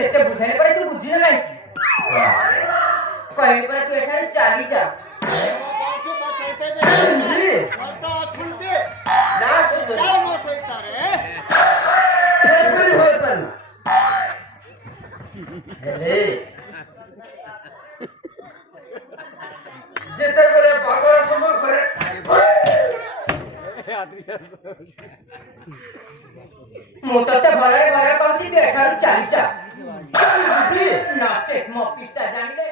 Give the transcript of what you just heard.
ଯେତେ ବୁଝାଇଲେ ପରେ ତୁ ବୁଝିଲ ନାହିଁ କହିଲେ ପରେ ତୁ ଏଠାରେ ଚାଲି ଯା ଯେତେବେଳେ ପାଗଳ ସମୟ କରେ ମୁଁ ତତେ ଭଲରେ ଭଲରେ କହୁଛି ତୁ ଏଠାରୁ ଚାଲି ଯା ନାଚେ ମୋ ପିତା ଜାଣିଲେ